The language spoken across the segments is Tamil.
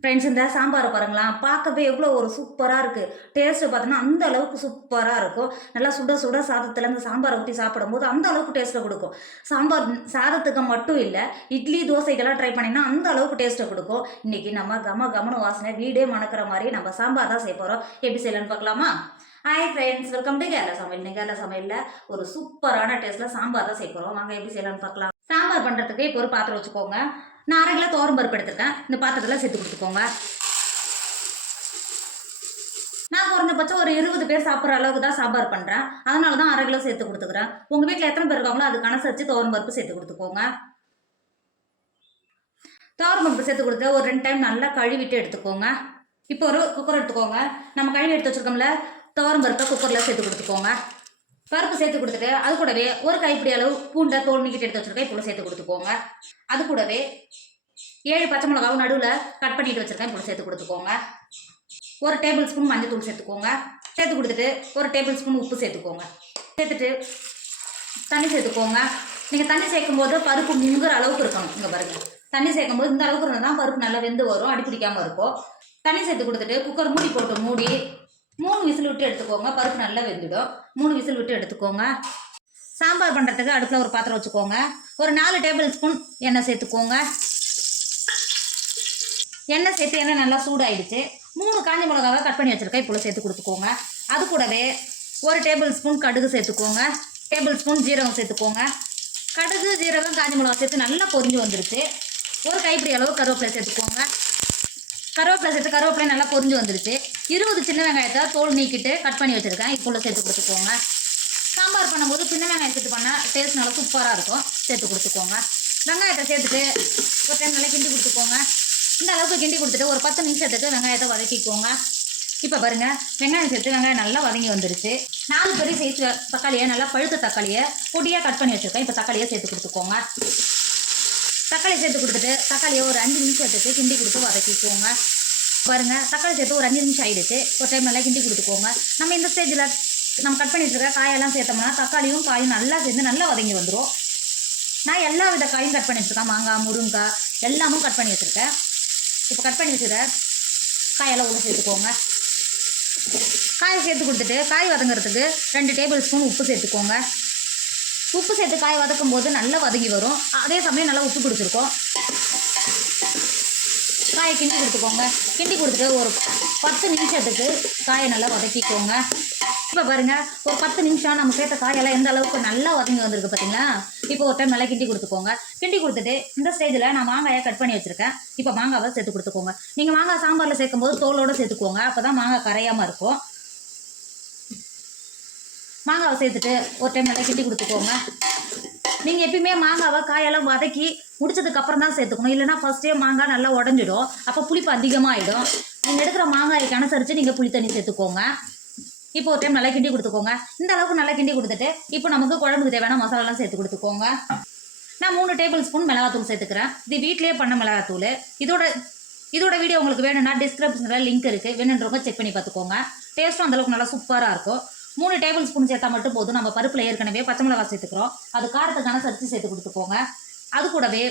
ஃப்ரெண்ட்ஸ் இந்த சாம்பாரை பாருங்களேன். பார்க்கவே எவ்வளோ ஒரு சூப்பராக இருக்குது டேஸ்ட்டு பார்த்தோன்னா அந்த அளவுக்கு சூப்பராக இருக்கும். நல்லா சுட சுட சாதத்தில் இந்த சாம்பாரை ஊற்றி சாப்பிடும்போது அந்த அளவுக்கு டேஸ்ட்டை கொடுக்கும். சாம்பார் சாதத்துக்கு மட்டும் இல்லை இட்லி தோசைக்கெல்லாம் ட்ரை பண்ணிங்கன்னா அந்த அளவுக்கு டேஸ்ட்டை கொடுக்கும். இன்றைக்கி நம்ம கம கமனு வாசனை வீடே மணக்கிற மாதிரி நம்ம சாம்பார் தான் செய்ய போகிறோம் எப்படி செய்யலான்னு பார்க்கலாமா? Hi friends welcome to Kerala சமையல். இன்னைக்கு கேரளா சமையலில் ஒரு சூப்பரான டேஸ்ட்டில் சாம்பார் தான் செய்ய போகிறோம் வாங்க எப்படி செய்யலான்னு பார்க்கலாம். சாம்பார் பண்ணுறதுக்கு இப்போ ஒரு பாத்திரம் வச்சுக்கோங்க. நான் அரை கிலோ தோரம் பருப்பு எடுத்துருக்கேன். இந்த பாத்திரத்தில் சேர்த்து கொடுத்துக்கோங்க. நான் குறைஞ்சபட்சம் ஒரு இருபது பேர் சாப்பிட்ற அளவுக்கு தான் சாம்பார் பண்ணுறேன் அதனால தான் அரை கிலோ சேர்த்து கொடுத்துக்கிறேன். உங்கள் வீட்டில் எத்தனை பேர் இருக்காங்களோ அதுக்கு கணசரிச்சு தோரம் பருப்பு சேர்த்து கொடுத்துக்கோங்க. தோரம் பருப்பு சேர்த்து கொடுத்து ஒரு ரெண்டு டைம் நல்லா கழுவிட்டு எடுத்துக்கோங்க. இப்போ ஒரு குக்கர் எடுத்துக்கோங்க. நம்ம கழுவி எடுத்து வச்சுருக்கோம்ல துவரம் பருப்பை குக்கரில் சேர்த்து கொடுத்துக்கோங்க. பருப்பு சேர்த்து கொடுத்துட்டு அது கூடவே ஒரு கைப்பிடி அளவு பூண்டை தோல் நீக்கிட்டு எடுத்து வச்சிருக்கேன் இப்போ சேர்த்து கொடுத்துக்கோங்க. அது கூடவே ஏழு பச்சை மிளகாவும் நடுவில் கட் பண்ணிட்டு வச்சுருக்கேன் இப்போ சேர்த்து கொடுத்துக்கோங்க. ஒரு டேபிள் ஸ்பூன் மஞ்சள் தூள் சேர்த்துக்கோங்க. சேர்த்து கொடுத்துட்டு ஒரு டேபிள் ஸ்பூன் உப்பு சேர்த்துக்கோங்க. சேர்த்துட்டு தண்ணி சேர்த்துக்கோங்க. நீங்கள் தண்ணி சேர்க்கும் போது பருப்பு முங்குற அளவுக்கு இருக்கணும் இங்கே பாருங்க. தண்ணி சேர்க்கும் போது இந்த அளவுக்கு இருந்தால் தான் பருப்பு நல்லா வெந்து வரும் அடி இருக்கும். தண்ணி சேர்த்து கொடுத்துட்டு குக்கர் மூடி போட்டு மூடி விட்டு எடுத்துக்கோங்க. பருப்பு நல்லா வெந்துடும். மூணு விசில் விட்டு எடுத்துக்கோங்க. சாம்பார் பண்ணுறதுக்கு அடுப்பில் ஒரு பாத்திரம் வச்சுக்கோங்க. ஒரு நாலு டேபிள் ஸ்பூன் எண்ணெய் சேர்த்துக்கோங்க. எண்ணெய் சேர்த்து எண்ணெய் நல்லா சூடாயிடுச்சு. மூணு காஞ்ச மிளகாவை கட் பண்ணி வச்சுருக்கேன் இப்போ சேர்த்து கொடுத்துக்கோங்க. அது கூடவே ஒரு டேபிள் ஸ்பூன் கடுகு சேர்த்துக்கோங்க. டேபிள் ஸ்பூன் ஜீரகம் சேர்த்துக்கோங்க. கடுகு ஜீரகம் காஞ்ச மிளகா சேர்த்து நல்லா பொரிஞ்சு வந்துருச்சு. ஒரு கைப்பிடி அளவு கருவேப்பிலை சேர்த்துக்கோங்க. கருவேப்பிலை சேர்த்து கருவேப்பிலை நல்லா பொரிஞ்சு வந்துருச்சு. இருபது சின்ன வெங்காயத்தை தோல் நீக்கிட்டு கட் பண்ணி வச்சுருக்கேன். இப்போ உள்ள சேர்த்து கொடுத்துக்கோங்க. சாம்பார் பண்ணும்போது சின்ன வெங்காயம் சேர்த்து பண்ணால் டேஸ்ட் நல்லா சூப்பராக இருக்கும். சேர்த்து கொடுத்துக்கோங்க. வெங்காயத்தை சேர்த்துட்டு ஒரு டைம் நல்லா கிண்டி கொடுத்துக்கோங்க. இந்த அளவுக்கு கிண்டி கொடுத்துட்டு ஒரு பத்து நிமிஷத்துக்கு வெங்காயத்தை வதக்கிக்கோங்க. இப்போ பாருங்க வெங்காயம் சேர்த்து வெங்காயம் நல்லா வதங்கி வந்துருச்சு. நாலு பெரிய சைஸ் தக்காளியை நல்லா பழுத்த தக்காளியை பொடியாக கட் பண்ணி வச்சுருக்கேன். இப்போ தக்காளியை சேர்த்து கொடுத்துக்கோங்க. தக்காளி சேர்த்து கொடுத்துட்டு தக்காளியை ஒரு அஞ்சு நிமிஷத்துக்கு கிண்டி கொடுத்து வதக்கிக்கோங்க. பாருங்கள் தக்காளி சேர்த்து ஒரு அஞ்சு நிமிஷம் ஆயிடுச்சு. ஒரு டைம் நல்லா கிண்டி கொடுத்துக்கோங்க. நம்ம இந்த ஸ்டேஜில் நம்ம கட் பண்ணிட்டு இருக்க காயெல்லாம் சேர்த்தோம்னா தக்காளியும் காயும் நல்லா சேர்ந்து நல்லா வதங்கி வந்துடும் நான் எல்லா வித காயும் கட் பண்ணி வச்சுருக்கேன். மாங்காய் முருங்காய் எல்லாமும் கட் பண்ணி வச்சுருக்கேன். இப்போ கட் பண்ணி வச்சுருக்க காயெல்லாம் உள்ள சேர்த்துக்கோங்க. காய் சேர்த்து கொடுத்துட்டு காய் வதங்குறதுக்கு ரெண்டு டேபிள் ஸ்பூன் உப்பு சேர்த்துக்கோங்க. உப்பு சேர்த்து காய் வதக்கும் போது நல்லா வதங்கி வரும். அதே சமயம் நல்லா உப்பு கொடுத்துருக்கோம் காயை கிண்டி கொடுத்துக்கோங்க. கிண்டி கொடுத்துட்டு ஒரு பத்து நிமிஷத்துக்கு காயை நல்லா வதக்கிக்கோங்க. இப்போ பாருங்கள் ஒரு பத்து நிமிஷம் நம்ம சேர்த்த காயெல்லாம் எந்த அளவுக்கு நல்லா வதங்கி வந்திருக்கு பார்த்தீங்களா இப்போ ஒரு டைம் நல்லா கிண்டி கொடுத்துக்கோங்க. கிண்டி கொடுத்துட்டு இந்த ஸ்டேஜில் நான் மாங்காயை கட் பண்ணி வச்சுருக்கேன். இப்போ மாங்காவை சேர்த்து கொடுத்துக்கோங்க. நீங்கள் மாங்காய் சாம்பாரில் சேர்க்கும்போது தோலோடு சேர்த்துக்கோங்க. அப்போ தான் மாங்காய் கரையாமல் இருக்கும். மாங்காவை சேர்த்துட்டு ஒரு டைம் நல்லா கிண்டி கொடுத்துக்கோங்க. நீங்கள் எப்பயுமே மாங்காவை காயெல்லாம் வதக்கி முடிச்சதுக்கு அப்புறம் தான் சேர்த்துக்கணும். இல்லைன்னா ஃபஸ்ட்டே மாங்காய் நல்லா உடஞ்சிடும். அப்போ புளிப்பு அதிகமாக ஆகிடும் நீங்கள் எடுக்கிற மாங்காய்க்கு அனுசரித்து நீங்கள் புளி தண்ணி சேர்த்துக்கோங்க. இப்போ ஒரு டைம் நல்லா கிண்டி கொடுத்துக்கோங்க. இந்த அளவுக்கு நல்லா கிண்டி கொடுத்துட்டு இப்போ நமக்கு குழம்புக்கு தேவையான மசாலாலாம் சேர்த்து கொடுத்துக்கோங்க. நான் மூணு டேபிள் ஸ்பூன் மிளகாத்தூள் சேர்த்துக்கிறேன். இது வீட்லேயே பண்ண மிளகாத்தூள். இதோட இதோட வீடியோ உங்களுக்கு வேணும்னா டிஸ்கிரிப்ஷனில் லிங்க் இருக்குது வேணுன்றவங்க செக் பண்ணி பார்த்துக்கோங்க. டேஸ்ட்டும் அந்தளவுக்கு நல்லா சூப்பராக இருக்கும். மூணு டேபிள் ஸ்பூன் சேர்த்தா மட்டும் போதும். நம்ம பருப்பில் ஏற்கனவே பச்சை மிளகா சேர்த்துக்கிறோம். அது காரத்துக்கான சரிச்சு சேர்த்து கொடுத்துக்கோங்க. அது கூடவே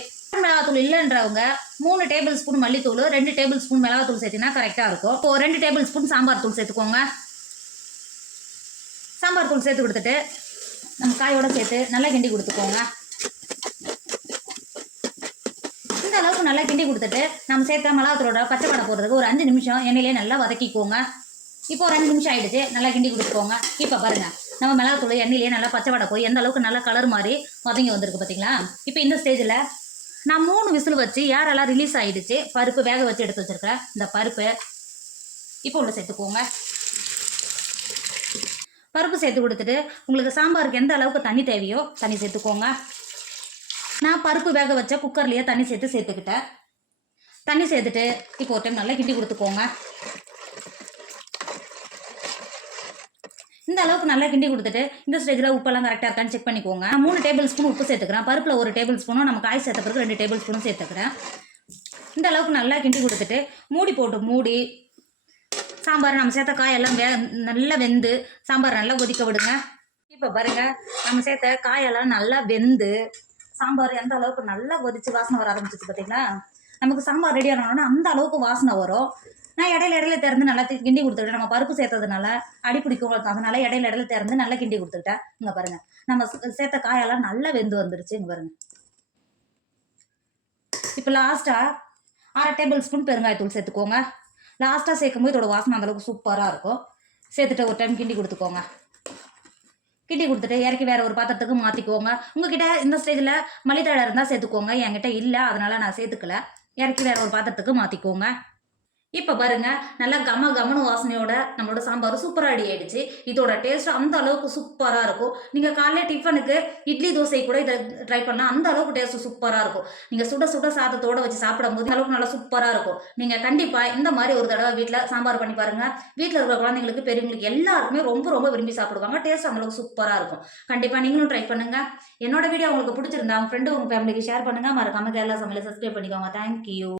மிளகாத்தூள் இல்லைன்றவங்க மூணு டேபிள் ஸ்பூன் மல்லித்தூள் ரெண்டு டேபிள் ஸ்பூன் மிளகாத்தூள் சேர்த்தினா கரெக்டாக இருக்கும். இப்போ ரெண்டு டேபிள் ஸ்பூன் சாம்பார் தூள் சேர்த்துக்கோங்க. சாம்பார் தூள் சேர்த்து கொடுத்துட்டு நம்ம காயோட சேர்த்து நல்லா கிண்டி கொடுத்துக்கோங்க. இந்த அளவுக்கு நல்லா கிண்டி கொடுத்துட்டு நம்ம சேர்த்த மிளகாத்தூளோட பச்சை கடை போடுறதுக்கு ஒரு அஞ்சு நிமிஷம் எண்ணெயிலே நல்லா வதக்கிக்கோங்க. இப்போ ஒரு நிமிஷம் ஆயிடுச்சு. நல்லா கிண்டி கொடுத்துக்கோங்க இப்போ பாருங்க. நம்ம மிளகாத்தூள் எண்ணெயிலேயே நல்லா பச்சை வடை போய் எந்த அளவுக்கு நல்லா கலர் மாதிரி வதங்கி வந்திருக்கு பார்த்தீங்களா இப்போ இந்த ஸ்டேஜில் நான் மூணு விசில் வச்சு யாரெல்லாம் ரிலீஸ் ஆகிடுச்சு பருப்பு வேக வச்சு எடுத்து வச்சுருக்கேன் இந்த பருப்பு இப்போ உள்ள சேர்த்துக்கோங்க. பருப்பு சேர்த்து கொடுத்துட்டு உங்களுக்கு சாம்பாருக்கு எந்த அளவுக்கு தண்ணி தேவையோ தண்ணி சேர்த்துக்கோங்க. நான் பருப்பு வேக வச்ச குக்கர்லேயே தண்ணி சேர்த்து சேர்த்துக்கிட்டேன். தண்ணி சேர்த்துட்டு இப்போ ஒரு டைம் நல்லா கிண்டி கொடுத்துக்கோங்க. இந்த அளவுக்கு நல்லா கிண்டி கொடுத்துட்டு இந்த ஸ்டேஜில் உப்பெல்லாம் கரெக்டாக இருக்கான்னு செக் பண்ணிக்கோங்க. நான் மூணு டேபிள் ஸ்பூன் உப்பு சேர்த்துக்கிறேன். பருப்பில் ஒரு டேபிள் ஸ்பூனும் நம்ம காய் சேர்த்த பிறகு ரெண்டு டேபிள் ஸ்பூனும் சேர்த்துக்கிறேன். இந்த அளவுக்கு நல்லா கிண்டி கொடுத்துட்டு மூடி போட்டு மூடி சாம்பார் நம்ம சேர்த்த காயெல்லாம் வே நல்லா வெந்து சாம்பார் நல்லா கொதிக்க விடுங்க. இப்போ பாருங்க நம்ம சேர்த்த காயெல்லாம் நல்லா வெந்து சாம்பார் எந்த அளவுக்கு நல்லா கொதிச்சு வாசனை வர ஆரம்பிச்சிச்சு பார்த்தீங்களா நமக்கு சாம்பார் ரெடி ஆனோன்னா அந்த அளவுக்கு வாசனை வரும். நான் இடையில இடையில திறந்து நல்லா கிண்டி கொடுத்துக்கிட்டேன். நம்ம பருப்பு சேர்த்ததுனால அடி பிடிக்கும் அதனால இடையில இடையில திறந்து நல்லா கிண்டி கொடுத்துக்கிட்டேன். இங்க பாருங்க. நம்ம சேர்த்த காயெல்லாம் நல்லா வெந்து வந்துருச்சு. இங்க பாருங்க. இப்போ லாஸ்ட்டாக அரை டேபிள் ஸ்பூன் பெருங்காயத்தூள் சேர்த்துக்கோங்க. லாஸ்ட்டாக சேர்க்கும்போது இதோட வாசனை அந்தளவுக்கு சூப்பராக இருக்கும். சேர்த்துட்டு ஒரு டைம் கிண்டி கொடுத்துக்கோங்க. கிண்டி கொடுத்துட்டு இறக்கி வேற ஒரு பாத்திரத்துக்கு மாற்றிக்கோங்க உங்ககிட்ட இந்த ஸ்டேஜில் மல்லித்தழை இருந்தால் சேர்த்துக்கோங்க. என்கிட்ட இல்லை. அதனால நான் சேர்த்துக்கல. இறக்கி வேற ஒரு பாத்திரத்துக்கு மாற்றிக்கோங்க இப்போ பாருங்க நல்லா கம கமனு வாசனையோட நம்மளோட சாம்பார் சூப்பராக ரெடி ஆயிடுச்சு. இதோட டேஸ்ட் அந்த அளவுக்கு சூப்பராக இருக்கும். நீங்கள் காலையில் டிஃபனுக்கு இட்லி தோசை கூட இதை ட்ரை பண்ணால் அந்த அளவுக்கு டேஸ்ட் சூப்பராக இருக்கும். நீங்கள் சுட சுட சாதத்தோட வச்சு சாப்பிடும்போது அளவுக்கு நல்லா சூப்பராக இருக்கும். நீங்கள் கண்டிப்பாக இந்த மாதிரி ஒரு தடவை வீட்டில் சாம்பார் பண்ணி பாருங்க. வீட்டில் இருக்கிற குழந்தைங்களுக்கு பெரியவங்களுக்கு எல்லாருக்குமே ரொம்ப ரொம்ப விரும்பி சாப்பிடுவாங்க. டேஸ்ட் அந்தளவுக்கு சூப்பராக இருக்கும். கண்டிப்பாக நீங்களும் ட்ரை பண்ணுங்க. என்னோட வீடியோ உங்களுக்கு பிடிச்சிருந்தா உங்க ஃப்ரெண்டு உங்க ஃபேமிலிக்கு ஷேர் பண்ணுங்க. மறக்காம கேரளா சமையலை சப்ஸ்கிரைப் பண்ணிக்கோங்க. தேங்க்யூ